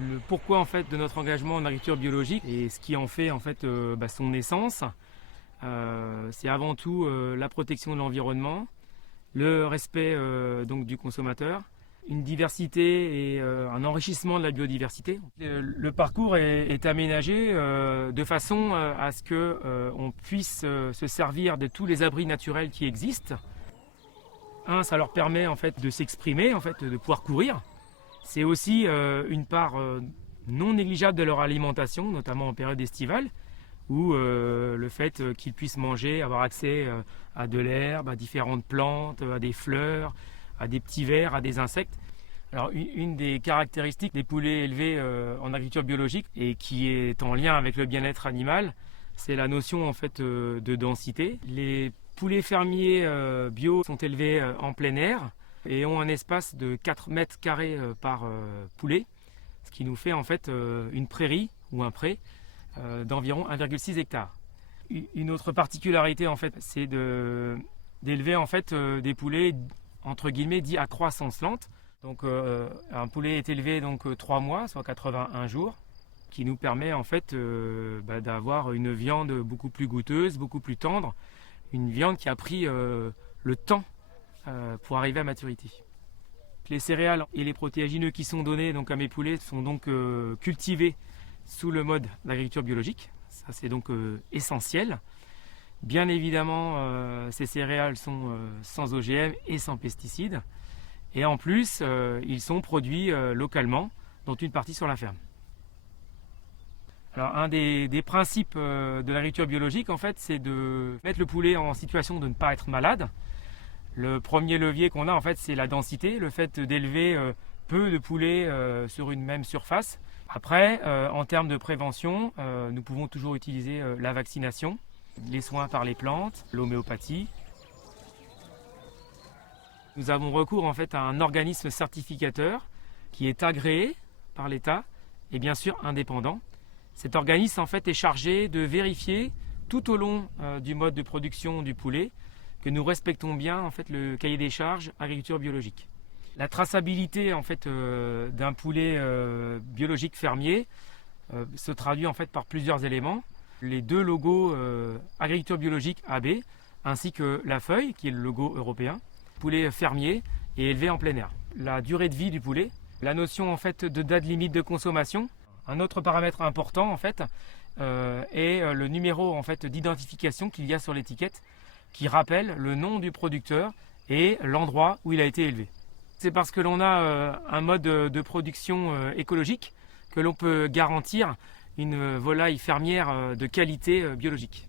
Le pourquoi en fait de notre engagement en agriculture biologique et ce qui en fait son essence, c'est avant tout la protection de l'environnement, le respect donc du consommateur, une diversité et un enrichissement de la biodiversité. Le parcours est aménagé de façon à ce que on puisse se servir de tous les abris naturels qui existent. Ça leur permet en fait de s'exprimer, en fait, de pouvoir courir. C'est aussi une part non négligeable de leur alimentation, notamment en période estivale, où le fait qu'ils puissent manger, avoir accès à de l'herbe, à différentes plantes, à des fleurs, à des petits vers, à des insectes. Alors une des caractéristiques des poulets élevés en agriculture biologique et qui est en lien avec le bien-être animal, c'est la notion en fait de densité. Les poulets fermiers bio sont élevés en plein air et ont un espace de 4 mètres carrés par poulet, ce qui nous fait en fait une prairie ou un pré d'environ 1,6 hectares. Une autre particularité en fait, c'est d'élever en fait des poulets entre guillemets dits à croissance lente. Donc un poulet est élevé donc 3 mois, soit 81 jours, qui nous permet en fait d'avoir une viande beaucoup plus goûteuse, beaucoup plus tendre, une viande qui a pris le temps pour arriver à maturité. Les céréales et les protéagineux qui sont donnés donc à mes poulets sont donc cultivés sous le mode d'agriculture biologique. Ça c'est donc essentiel. Bien évidemment, ces céréales sont sans OGM et sans pesticides. Et en plus, ils sont produits localement, dont une partie sur la ferme. Alors, un des principes de l'agriculture biologique, en fait, c'est de mettre le poulet en situation de ne pas être malade. Le premier levier qu'on a, en fait, c'est la densité, le fait d'élever peu de poulets sur une même surface. Après, en termes de prévention, nous pouvons toujours utiliser la vaccination, les soins par les plantes, l'homéopathie. Nous avons recours en fait à un organisme certificateur qui est agréé par l'État et bien sûr indépendant. Cet organisme en fait est chargé de vérifier tout au long du mode de production du poulet que nous respectons bien en fait le cahier des charges agriculture biologique. La traçabilité en fait d'un poulet biologique fermier se traduit en fait par plusieurs éléments. Les 2 logos agriculture biologique AB ainsi que la feuille qui est le logo européen. Poulet fermier et élevé en plein air. La durée de vie du poulet, la notion en fait de date limite de consommation. Un autre paramètre important en fait est le numéro en fait d'identification qu'il y a sur l'étiquette qui rappelle le nom du producteur et l'endroit où il a été élevé. C'est parce que l'on a un mode de production écologique que l'on peut garantir une volaille fermière de qualité biologique.